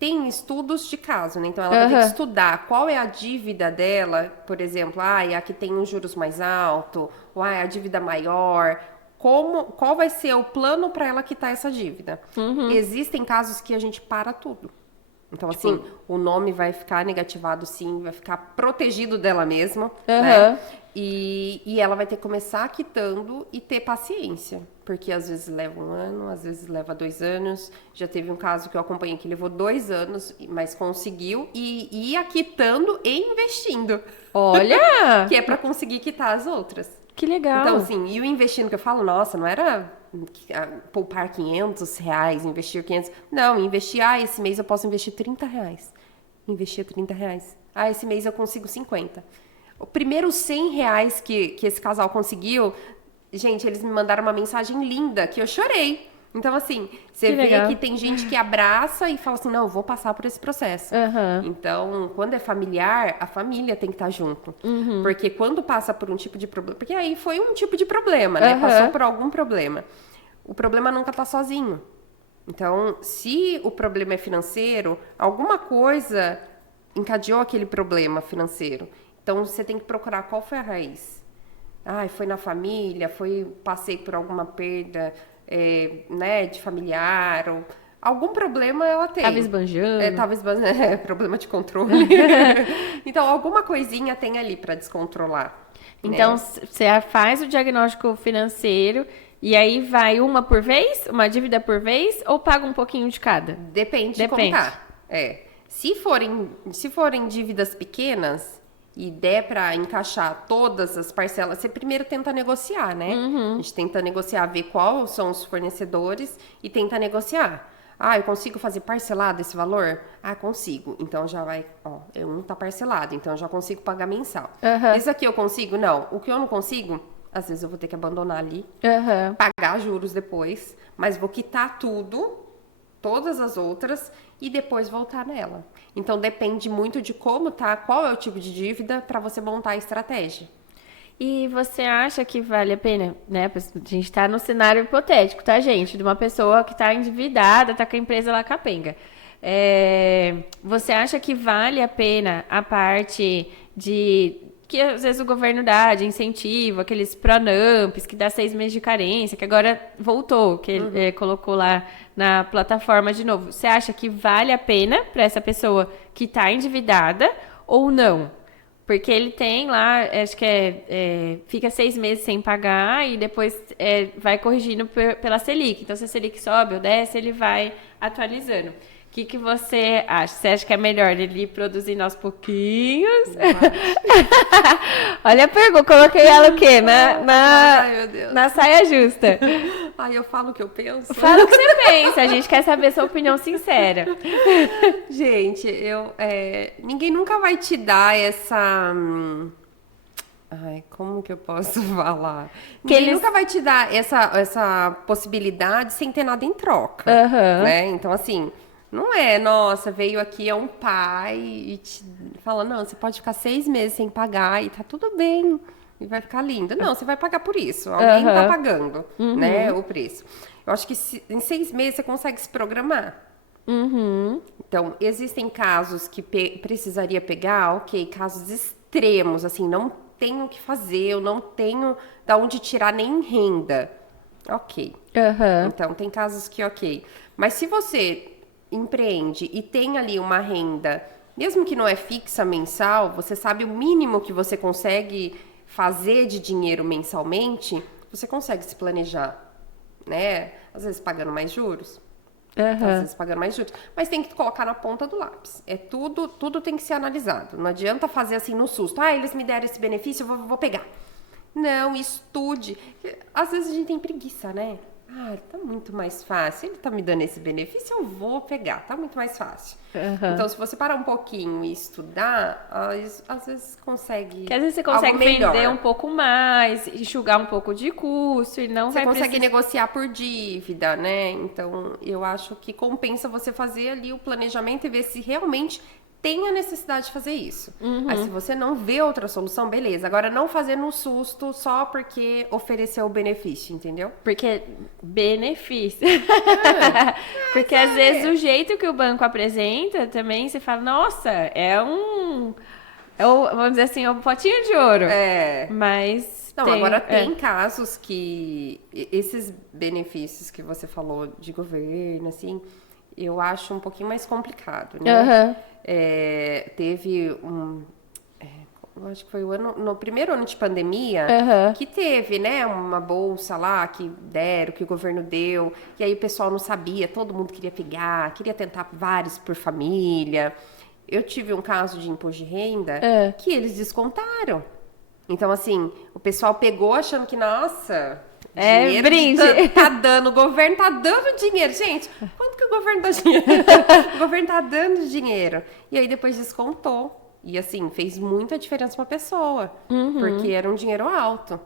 Tem estudos de caso, né? Então, ela vai ter que estudar qual é a dívida dela. Por exemplo, a que tem um juros mais alto, ou a dívida maior. Qual vai ser o plano para ela quitar essa dívida? Existem casos que a gente para tudo. Então, assim, o nome vai ficar negativado, sim, vai ficar protegido dela mesma, né? E ela vai ter que começar quitando e ter paciência. Porque às vezes leva 1 ano, às vezes leva 2 anos. Já teve um caso que eu acompanhei que levou 2 anos, mas conseguiu e ia quitando e investindo. Olha! Que é pra conseguir quitar as outras. Que legal. Então, assim, e o investindo que eu falo, nossa, não era poupar R$500, investir 500. Não, investir, esse mês eu posso investir R$30. Investir R$30. Esse mês eu consigo 50. O primeiro R$100 que esse casal conseguiu, gente, eles me mandaram uma mensagem linda, que eu chorei. Então, assim, você vê que tem gente que abraça e fala assim, não, eu vou passar por esse processo. Então, quando é familiar, a família tem que estar junto. Porque quando passa por um tipo de problema... Porque aí foi um tipo de problema, né? Passou por algum problema. O problema nunca tá sozinho. Então, se o problema é financeiro, alguma coisa encadeou aquele problema financeiro. Então, você tem que procurar qual foi a raiz. Foi na família, passei por alguma perda... né, de familiar, ou algum problema ela tem. Tava esbanjando. Tava esbanjando, problema de controle. Então, alguma coisinha tem ali para descontrolar. Então, né? você faz o diagnóstico financeiro e aí vai uma por vez, uma dívida por vez, ou paga um pouquinho de cada? Depende de como tá. Se forem dívidas pequenas e der para encaixar todas as parcelas, você primeiro tenta negociar, né? A gente tenta negociar, ver quais são os fornecedores e tenta negociar. Ah, eu consigo fazer parcelado esse valor? Ah, consigo. Então já vai, um tá parcelado, então eu já consigo pagar mensal. Esse aqui eu consigo? Não. O que eu não consigo, às vezes eu vou ter que abandonar ali, pagar juros depois, mas vou quitar tudo, todas as outras, e depois voltar nela. Então depende muito de como tá, qual é o tipo de dívida para você montar a estratégia. E você acha que vale a pena, né? A gente tá no cenário hipotético, tá, gente? De uma pessoa que tá endividada, tá com a empresa lá capenga. Você acha que vale a pena a parte de que às vezes o governo dá de incentivo, aqueles Pronamps, que dá 6 meses de carência, que agora voltou, que ele colocou lá na plataforma de novo. Você acha que vale a pena para essa pessoa que tá endividada ou não? Porque ele tem lá, acho que fica 6 meses sem pagar e depois vai corrigindo pela Selic. Então, se a Selic sobe ou desce, ele vai atualizando. O que você acha? Você acha que é melhor ele ir produzindo aos pouquinhos? Olha a pergunta, coloquei ela o quê? Ai, meu Deus. Na saia justa. Ai, eu falo o que eu penso. Fala o que você pensa, a gente quer saber sua opinião sincera. Gente, ninguém nunca vai te dar essa... Ai, como que eu posso falar? Ninguém nunca vai te dar essa possibilidade sem ter nada em troca, né? Então, assim, não nossa, veio aqui um pai e te fala, não, você pode ficar 6 meses sem pagar e tá tudo bem. E vai ficar lindo. Não, você vai pagar por isso. Alguém tá pagando, né, o preço. Eu acho que em 6 meses você consegue se programar. Então, existem casos que precisaria pegar, ok, casos extremos, assim, não tenho o que fazer, eu não tenho da onde tirar nem renda. Ok. Então, tem casos que ok. Mas se você empreende e tem ali uma renda, mesmo que não é fixa mensal, você sabe o mínimo que você consegue fazer de dinheiro mensalmente, você consegue se planejar, né? Às vezes pagando mais juros, às vezes pagando mais juros, mas tem que colocar na ponta do lápis. Tudo tem que ser analisado. Não adianta fazer assim no susto. Ah, eles me deram esse benefício, eu vou pegar. Não, estude. Às vezes a gente tem preguiça, né? Ah, tá muito mais fácil. Ele tá me dando esse benefício, eu vou pegar. Tá muito mais fácil. Então, se você parar um pouquinho e estudar, às vezes consegue. Que às vezes você consegue vender um pouco mais, enxugar um pouco de custo e não você consegue negociar por dívida, né? Então, eu acho que compensa você fazer ali o planejamento e ver se realmente tem a necessidade de fazer isso. Aí, se você não vê outra solução, beleza. Agora, não fazer no susto só porque ofereceu o benefício, entendeu? Porque benefício. Porque, às vezes, o jeito que o banco apresenta também, você fala, nossa, vamos dizer assim, é um potinho de ouro. Mas não, agora tem casos que esses benefícios que você falou de governo, assim, eu acho um pouquinho mais complicado, né? Teve eu acho que foi no primeiro ano de pandemia, que teve, né, uma bolsa lá que que o governo deu, e aí o pessoal não sabia, todo mundo queria pegar, queria tentar vários por família. Eu tive um caso de imposto de renda que eles descontaram. Então, assim, o pessoal pegou achando que, nossa... dinheiro brinde. Tá dando, o governo tá dando dinheiro. Gente, quanto que o governo dá dinheiro? O governo tá dando dinheiro. E aí depois descontou. E assim, fez muita diferença pra pessoa. Porque era um dinheiro alto.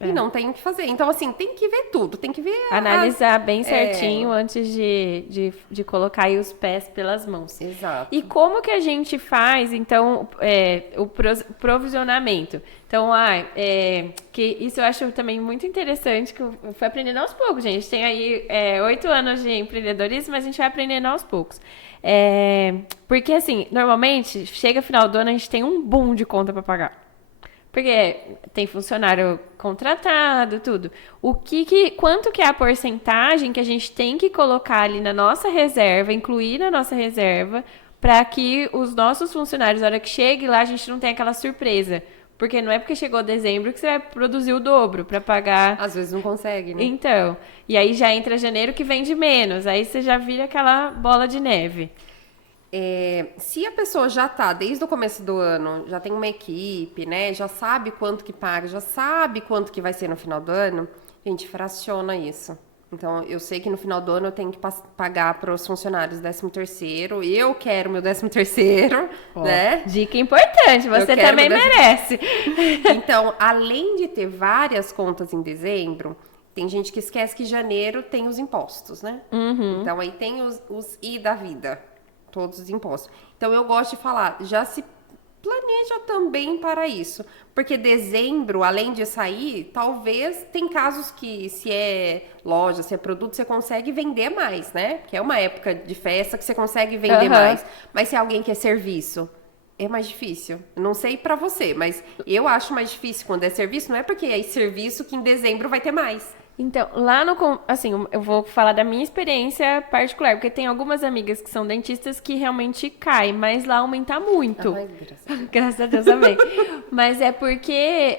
E não tem o que fazer. Então, assim, tem que ver tudo. Tem que ver... Analisar bem certinho antes de colocar aí os pés pelas mãos. Exato. E como que a gente faz, então, o provisionamento? Então, que isso eu acho também muito interessante, que eu fui aprendendo aos poucos, gente. Tem aí 8 anos de empreendedorismo, mas a gente vai aprendendo aos poucos. Porque, assim, normalmente, chega final do ano, a gente tem um boom de conta para pagar. Porque tem funcionário contratado, tudo. Quanto que é a porcentagem que a gente tem que colocar ali na nossa reserva, incluir na nossa reserva, para que os nossos funcionários, na hora que chegue lá, a gente não tenha aquela surpresa. Porque não é porque chegou dezembro que você vai produzir o dobro para pagar. Às vezes não consegue, né? Então, e aí já entra janeiro que vende menos, aí você já vira aquela bola de neve. Se a pessoa já tá desde o começo do ano, já tem uma equipe, né? Já sabe quanto que paga, já sabe quanto que vai ser no final do ano, a gente fraciona isso. Então, eu sei que no final do ano eu tenho que pagar para os funcionários 13º, eu quero meu 13º, né? Dica importante, você também merece. Então, além de ter várias contas em dezembro, tem gente que esquece que janeiro tem os impostos, né? Uhum. Então, aí tem os I da vida. Todos os impostos. Então, eu gosto de falar, já se planeja também para isso. Porque dezembro, além de sair, talvez tem casos que, se é loja, se é produto, você consegue vender mais, né? Que é uma época de festa que você consegue vender mais. Mas se é alguém que é serviço, é mais difícil. Não sei para você, mas eu acho mais difícil quando é serviço. Não é porque é serviço que em dezembro vai ter mais. Então, lá no... Assim, eu vou falar da minha experiência particular, porque tem algumas amigas que são dentistas que realmente caem, mas lá aumenta muito. Ai, graças a Deus também. Mas é porque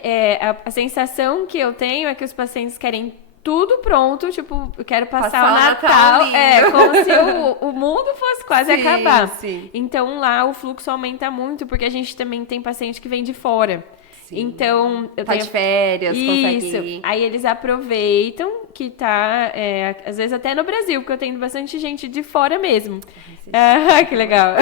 a sensação que eu tenho é que os pacientes querem tudo pronto, tipo, eu quero passar o Natal. Como se o mundo fosse quase acabar. Sim. Então, lá o fluxo aumenta muito, porque a gente também tem paciente que vem de fora. Sim. Então, eu tenho... de férias, isso. Consegue ir. Aí eles aproveitam que tá, às vezes até no Brasil, porque eu tenho bastante gente de fora mesmo. Que legal.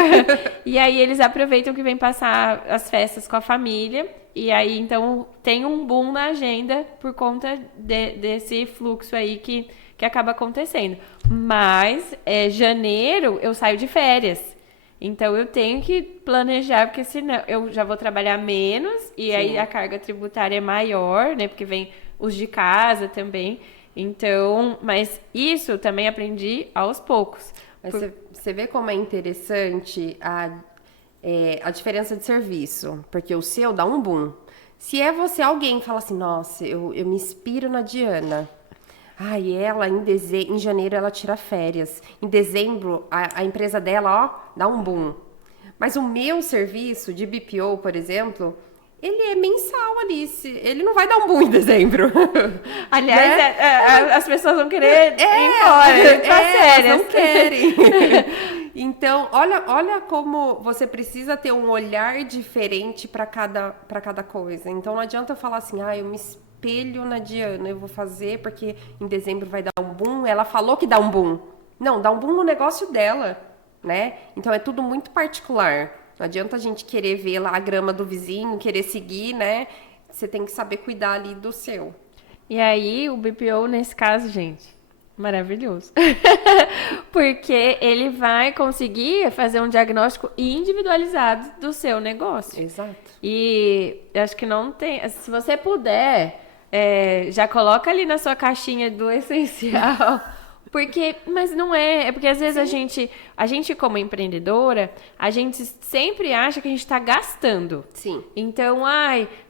E aí eles aproveitam que vem passar as festas com a família. E aí, então, tem um boom na agenda por conta desse fluxo aí que acaba acontecendo. Mas, janeiro, eu saio de férias. Então, eu tenho que planejar, porque senão eu já vou trabalhar menos e aí a carga tributária é maior, né? Porque vem os de casa também. Então, mas isso também aprendi aos poucos. Mas você vê como é interessante a diferença de serviço, porque o seu dá um boom. Se é você, alguém fala assim, nossa, eu me inspiro na Diana. E ela, em janeiro, ela tira férias. Em dezembro, a empresa dela, ó, dá um boom. Mas o meu serviço de BPO, por exemplo, ele é mensal ali. Ele não vai dar um boom em dezembro. Aliás, né? As pessoas vão querer ir embora, férias. Não querem. Então, olha como você precisa ter um olhar diferente para cada coisa. Então, não adianta eu falar assim, eu me espelho na Diana, eu vou fazer porque em dezembro vai dar um boom. Ela falou que dá um boom. Não, dá um boom no negócio dela, né? Então, é tudo muito particular. Não adianta a gente querer ver lá a grama do vizinho, querer seguir, né? Você tem que saber cuidar ali do seu. E aí, o BPO, nesse caso, gente, maravilhoso. Porque ele vai conseguir fazer um diagnóstico individualizado do seu negócio. Exato. E eu acho que não tem... Se você puder, já coloca ali na sua caixinha do essencial... Mas não é porque às vezes a gente como empreendedora, a gente sempre acha que a gente está gastando. Sim. Então,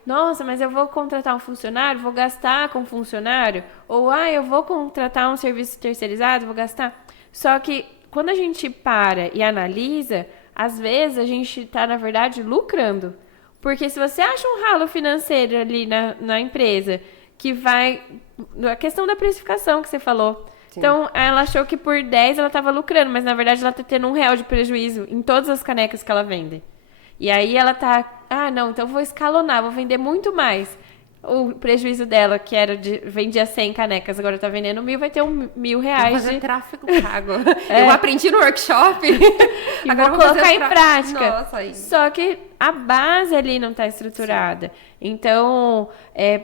nossa, mas eu vou contratar um funcionário, vou gastar com funcionário, ou eu vou contratar um serviço terceirizado, vou gastar. Só que quando a gente para e analisa, às vezes a gente está, na verdade, lucrando. Porque se você acha um ralo financeiro ali na empresa, que vai... A questão da precificação que você falou... Sim. Então, ela achou que por 10 ela estava lucrando, mas na verdade ela está tendo R$1 de prejuízo em todas as canecas que ela vende. E aí ela tá, não, então vou escalonar, vou vender muito mais. O prejuízo dela, que vendia 100 canecas, agora tá vendendo 1.000, vai ter R$1.000. Vou fazer tráfego pago. Eu aprendi no workshop. E agora vou colocar em prática. Nossa, aí. Só que a base ali não tá estruturada. Sim. Então,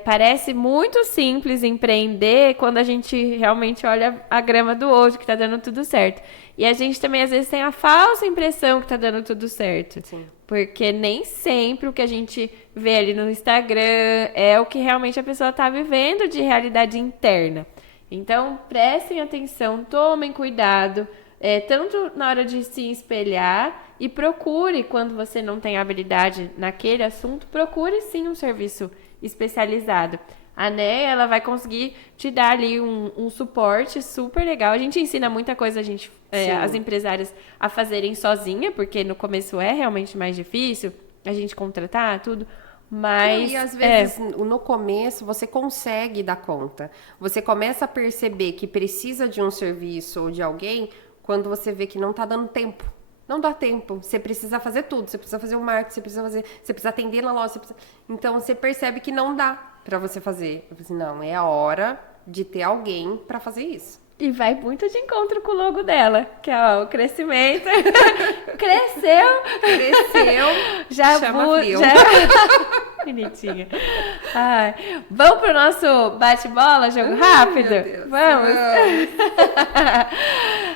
parece muito simples empreender quando a gente realmente olha a grama do outro, que tá dando tudo certo. E a gente também, às vezes, tem a falsa impressão que tá dando tudo certo. Sim. Porque nem sempre o que a gente vê ali no Instagram é o que realmente a pessoa tá vivendo de realidade interna. Então, prestem atenção, tomem cuidado. tanto na hora de se espelhar e procure, quando você não tem habilidade naquele assunto, procure sim um serviço especializado. A Neia, ela vai conseguir te dar ali um suporte super legal. A gente ensina muita coisa, as empresárias a fazerem sozinha, porque no começo é realmente mais difícil a gente contratar tudo. Mas, e às vezes, no começo, você consegue dar conta. Você começa a perceber que precisa de um serviço ou de alguém quando você vê que não tá dando tempo. Não dá tempo. Você precisa fazer tudo. Você precisa fazer o marketing, você precisa atender na loja. Então, você percebe que não dá pra você fazer. Eu falei assim, não, é a hora de ter alguém pra fazer isso. E vai muito de encontro com o logo dela, que é o crescimento. Cresceu. Já chama frio. Bonitinha. Ai, vamos pro nosso bate-bola, jogo rápido? Meu Deus. Vamos.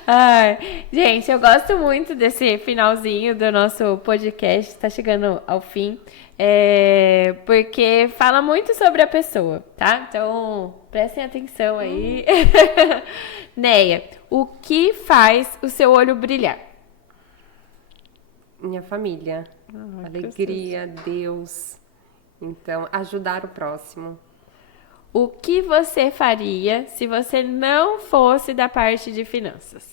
Ai, gente, eu gosto muito desse finalzinho do nosso podcast, tá chegando ao fim, porque fala muito sobre a pessoa, tá? Então, prestem atenção aí. Neia, o que faz o seu olho brilhar? Minha família. Alegria, Deus. Então, ajudar o próximo. O que você faria se você não fosse da parte de finanças?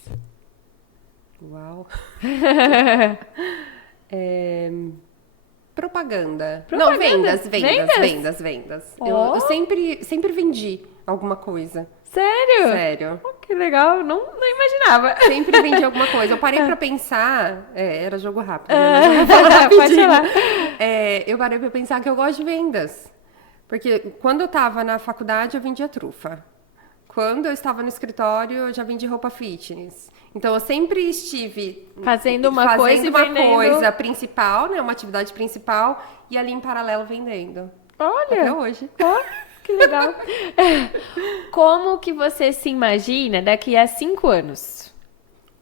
Uau. Propaganda. Propaganda? Não, vendas. Oh. Eu sempre vendi alguma coisa. Sério? Sério. Oh, que legal, não imaginava. Sempre vendi alguma coisa. Eu parei pra pensar... era jogo rápido, né? Mas eu vou falar rapidinho. Pode falar. Eu parei pra pensar que eu gosto de vendas. Porque quando eu tava na faculdade, eu vendia trufa. Quando eu estava no escritório, eu já vendi roupa fitness. Então, eu sempre estive fazendo uma coisa e vendendo... coisa principal, né? Uma atividade principal. E ali em paralelo, vendendo. Olha! Até hoje. Ó, que legal. Como que você se imagina daqui a 5 anos?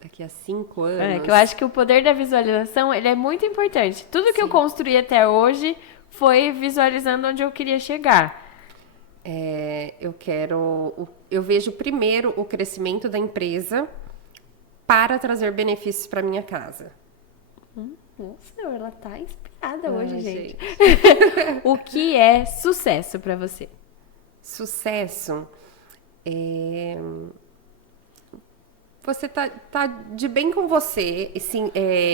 Daqui a 5 anos... Que eu acho que o poder da visualização, ele é muito importante. Tudo que eu construí até hoje foi visualizando onde eu queria chegar. Eu vejo primeiro o crescimento da empresa para trazer benefícios para minha casa. Nossa, ela tá inspirada hoje, gente. O que é sucesso para você? Sucesso você tá de bem com você, assim,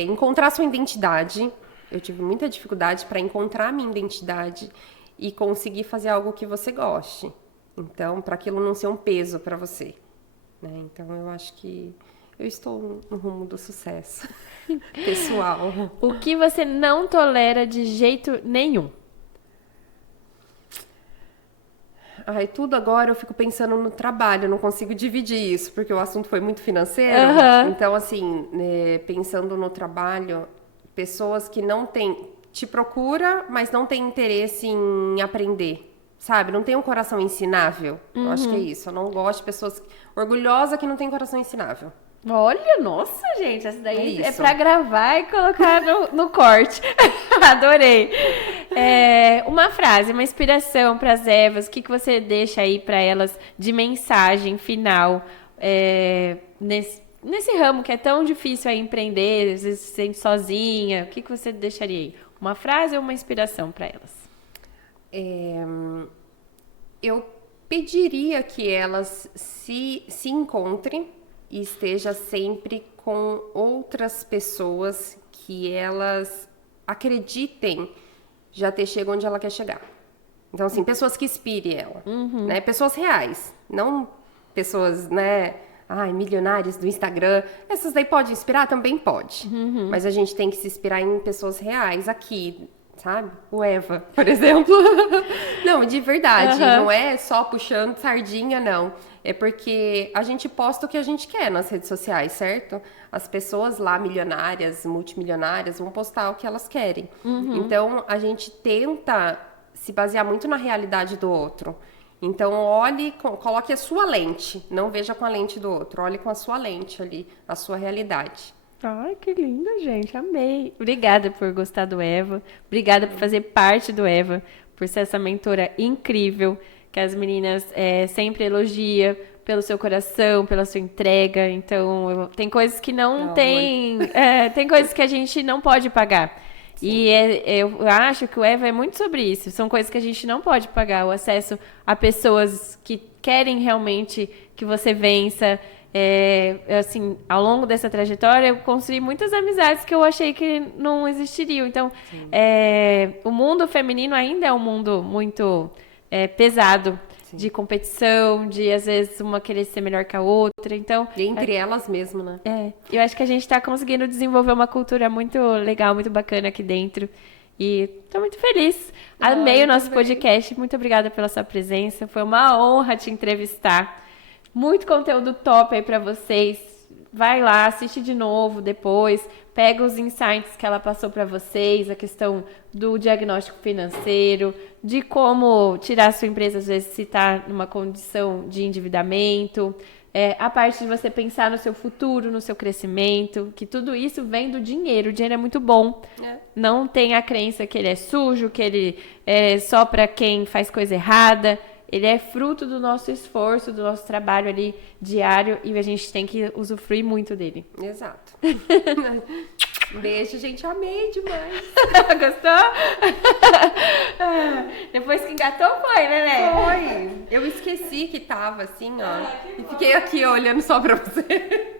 encontrar sua identidade. Eu tive muita dificuldade para encontrar a minha identidade e conseguir fazer algo que você goste. Então, para aquilo não ser um peso para você, né? Então, eu acho que eu estou no rumo do sucesso pessoal. O que você não tolera de jeito nenhum? Ai, tudo agora eu fico pensando no trabalho, eu não consigo dividir isso, porque o assunto foi muito financeiro. Então, assim, pensando no trabalho, pessoas que não têm... te procura, mas não tem interesse em aprender, sabe? Não tem um coração ensinável. Eu acho que é isso. Eu não gosto de pessoas orgulhosas que não têm coração ensinável. Olha, nossa, gente, essa daí é isso. pra gravar e colocar no corte. Adorei. Uma frase, uma inspiração para as Evas, o que você deixa aí para elas de mensagem final nesse ramo que é tão difícil aí empreender, às vezes se sente sozinha, o que você deixaria aí? Uma frase ou uma inspiração para elas? Eu pediria que elas se encontrem e esteja sempre com outras pessoas que elas acreditem já ter chegado onde ela quer chegar. Então, assim, pessoas que inspirem ela, né? Pessoas reais, não pessoas, né? Milionários do Instagram. Essas daí pode inspirar? Também pode. Mas a gente tem que se inspirar em pessoas reais aqui, sabe? O Eva, por exemplo. Não, de verdade. Não é só puxando sardinha, não. É porque a gente posta o que a gente quer nas redes sociais, certo? As pessoas lá, milionárias, multimilionárias, vão postar o que elas querem. Então, a gente tenta se basear muito na realidade do outro. Então, coloque a sua lente. Não veja com a lente do outro. Olhe com a sua lente ali, a sua realidade. Ai, que linda, gente. Amei. Obrigada por gostar do Eva. Obrigada por fazer parte do Eva. Por ser essa mentora incrível que as meninas sempre elogiam pelo seu coração, pela sua entrega. Então, tem coisas que não tem... tem coisas que a gente não pode pagar. Sim. E eu acho que o Eva é muito sobre isso. São coisas que a gente não pode pagar. O acesso a pessoas que querem realmente que você vença. Assim, ao longo dessa trajetória, eu construí muitas amizades que eu achei que não existiriam. Então, o mundo feminino ainda é um mundo muito pesado. Sim. De competição, de às vezes uma querer ser melhor que a outra. Então, e entre elas mesmo, né? Eu acho que a gente está conseguindo desenvolver uma cultura muito legal, muito bacana aqui dentro. E tô muito feliz. Amei o nosso podcast. Muito obrigada pela sua presença. Foi uma honra te entrevistar. Muito conteúdo top aí pra vocês. Vai lá, assiste de novo depois. Pega os insights que ela passou pra vocês. A questão do diagnóstico financeiro. De como tirar a sua empresa, às vezes, se tá numa condição de endividamento. A parte de você pensar no seu futuro, no seu crescimento. Que tudo isso vem do dinheiro. O dinheiro é muito bom. Não tem a crença que ele é sujo, que ele é só pra quem faz coisa errada. Ele é fruto do nosso esforço, do nosso trabalho ali diário e a gente tem que usufruir muito dele. Exato. Beijo, gente. Amei demais. Gostou? Depois que engatou foi, né? Foi. Eu esqueci que tava assim, ó. E fiquei aqui olhando só pra você.